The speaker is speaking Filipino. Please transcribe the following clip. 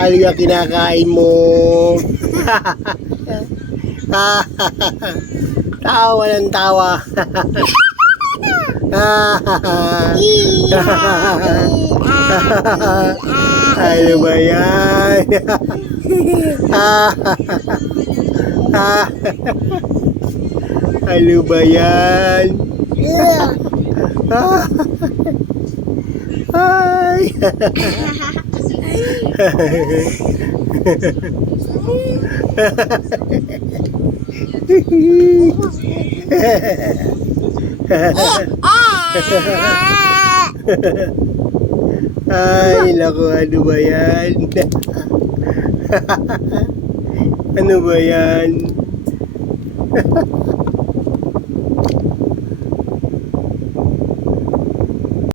Ano yung kinakain mo? Tawa ng tawa. Ano ba yan? Ano ba yan? Ay! Ay, naku, ano ba yan? Ano ba yan?